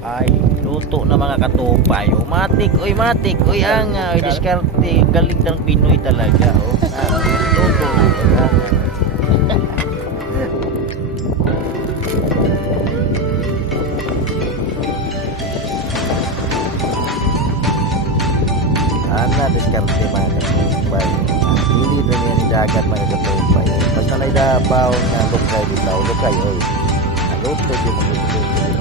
Ay, luto na mga katupay. O, matik, oy anga, oy diskarte, galing ng Pinoy talaga, oh. Luto, oy anga. Ana, diskarte mga katupay. Dili rin yan dagat mga katupay. Basta na idabaw na lukay dito, lukay, oy. Luto din mga katupay.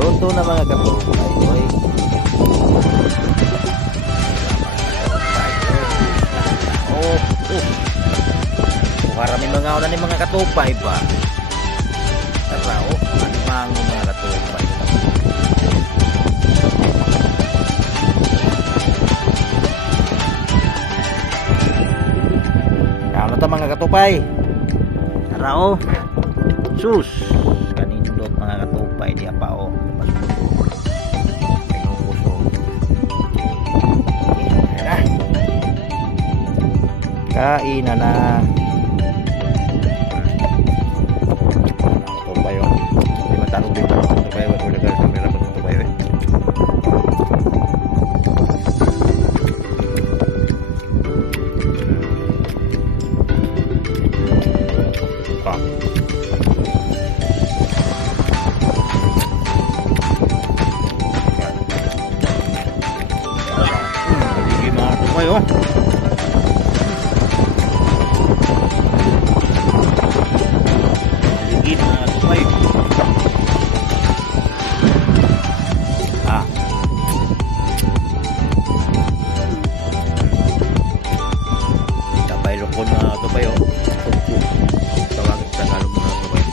Luto na mga katupay. Marami mga una ni mga katupay pa. Tarao, mango mga katupay. Ano to mga katupay? Tarao. Sus, kanindot mga katupay di apa o. Kain na. Ito ba yun? Hindi matanong dito. Ito ba yun? Wala ka kamera pa ito ba yun? Hindi mga ito ba yun? Lukon na ito ba yun? Tawagin sa Tagalog na ito ba yun?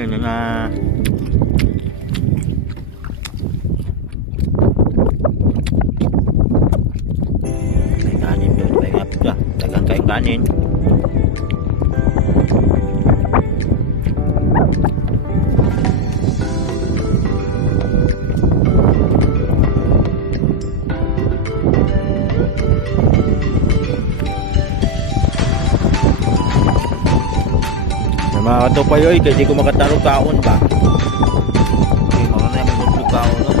Yun na may kanin doon, may ngapda dagang kayong kanin. Mga katupay oy, kaya di ko makatarong kaon ba? Okay, mga na yung kaon no?